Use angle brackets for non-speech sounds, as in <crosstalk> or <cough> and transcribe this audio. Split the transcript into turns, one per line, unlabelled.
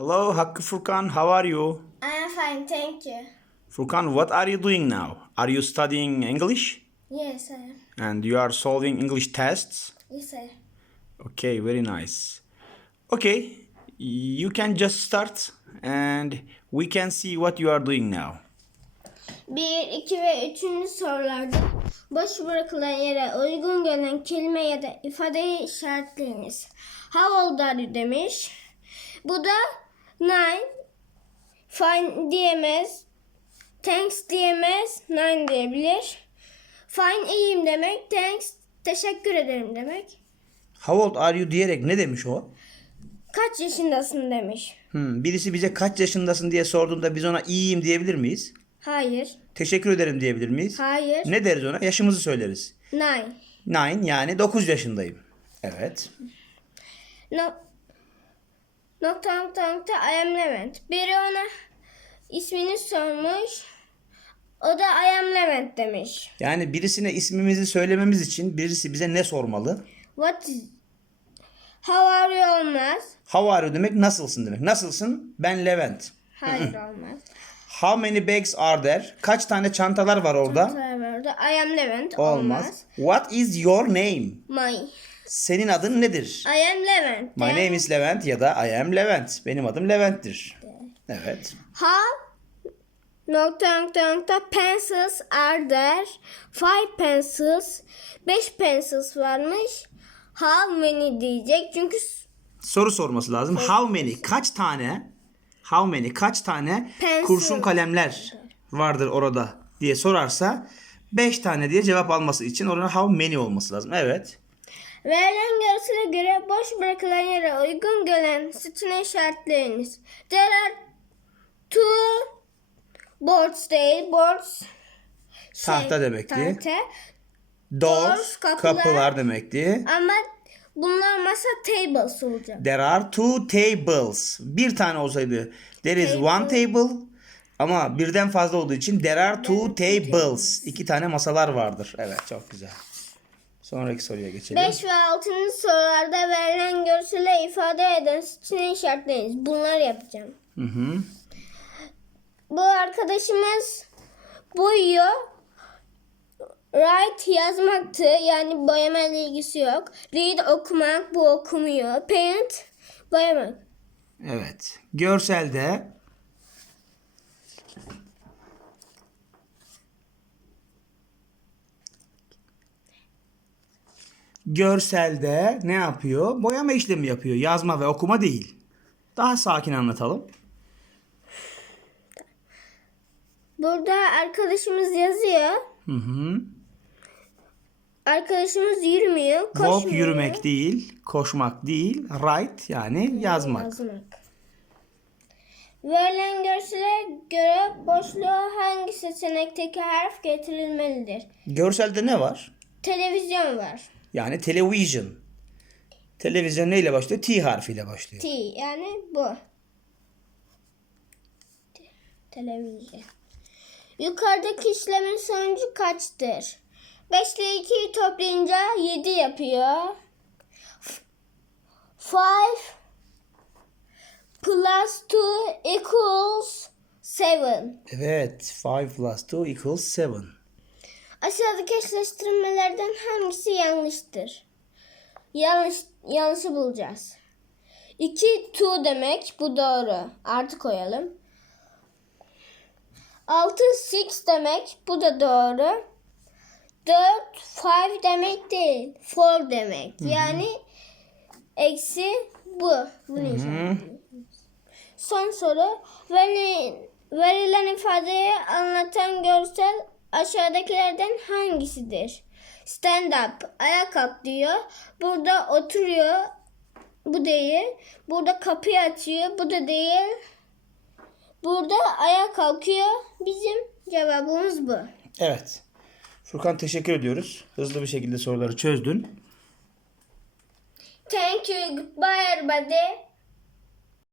Hello, Hakkı Furkan. How are you?
I'm fine, thank you.
Furkan, what are you doing now? Are you studying English?
Yes, I am.
And you are solving English tests?
Yes, I am.
Okay, very nice. Okay, you can just start and we can see what you are doing now.
1, 2 ve 3. sorularda boş bırakılan yere uygun gelen kelime ya da ifadeyi işaretleyiniz. How old are you demiş. Bu da nine. Fine diyemez. Thanks diyemez. Nine diyebilir. Fine iyiyim demek. Thanks teşekkür ederim demek.
How old are you diyerek ne demiş o?
Kaç yaşındasın demiş.
Hmm, birisi bize kaç yaşındasın diye sorduğunda biz ona iyiyim diyebilir miyiz?
Hayır.
Teşekkür ederim diyebilir miyiz?
Hayır.
Ne deriz ona? Yaşımızı söyleriz.
Nine.
Nine yani 9 yaşındayım. Evet.
No, nokta nokta nokta I am Levent. Biri ona ismini sormuş. O da I am Levent demiş.
Yani birisine ismimizi söylememiz için birisi bize ne sormalı?
What is... How are you olmaz.
How are you demek nasılsın demek. Nasılsın? Ben Levent.
Hayır <laughs> olmaz.
How many bags are there? Kaç tane çantalar var orada?
Sonra burada I am Levent
Olmaz.
olmaz.
What is your name?
My.
Senin adın nedir?
I am Levent.
My name is Levent ya da I am Levent. Benim adım Levent'tir. Evet.
How nokta nokta nokta pencils are there? Five pencils. Beş pencils varmış. How many diyecek çünkü
Soru sorması lazım. How many? Kaç tane? How many? Kaç tane
Pencil.
kurşun kalemler vardır orada diye sorarsa 5 tane diye cevap alması için orada how many olması lazım. Evet.
Verilen görsele göre boş bırakılan yere uygun gelen sütuna işaretleyiniz. There are two boards değil, boards şey,
Tahta demekti.
Tahta.
Doors,
Doors,
kapılar.
kapılar.
demekti.
Ama bunlar masa tables olacak.
There are two tables. Bir tane olsaydı there is
Table.
one table ama birden fazla olduğu için there are two tables. İki tane masalar vardır. Evet çok güzel. Sonraki soruya geçelim.
5 ve 6. sorularda verilen görsele ifade eden sütuna işaretleyiniz. Bunları yapacağım.
Hı hı.
Bu arkadaşımız boyuyor. Write yazmaktı. Yani boyamayla ilgisi yok. Read okumak. Bu okumuyor. Paint boyamak.
Evet. Görselde Görselde ne yapıyor? Boyama işlemi yapıyor. Yazma ve okuma değil. Daha sakin anlatalım.
Burada arkadaşımız yazıyor.
Hı hı.
Arkadaşımız yürümüyor. Koşmuyor.
Walk yürümek değil, koşmak değil, write yani yazmak.
Yazmak. Verilen görsele göre boşluğa hangi seçenekteki harf getirilmelidir?
Görselde ne var?
Televizyon var.
Yani television. Televizyon neyle başlıyor? T harfiyle başlıyor.
T yani bu. Te- Televizyon. Yukarıdaki işlemin sonucu kaçtır? 5 ile 2'yi toplayınca 7 yapıyor. 5 plus 2 equals 7.
Evet. 5 plus 2 equals 7.
Aşağıdaki eşleştirmelerden hangisi yanlıştır? Yanlış, yanlışı bulacağız. 2 2 demek bu doğru. Artı koyalım. 6 6 demek bu da doğru. 4 5 demek değil. 4 demek. Yani eksi bu. Bunu. Son soru. Verilen, verilen ifadeyi anlatan görsel aşağıdakilerden hangisidir? Stand up. Ayağa kalk diyor. Burada oturuyor. Bu değil. Burada kapıyı açıyor. Bu da değil. Burada ayağa kalkıyor. Bizim cevabımız bu.
Evet. Furkan teşekkür ediyoruz. Hızlı bir şekilde soruları çözdün.
Thank you. Goodbye everybody.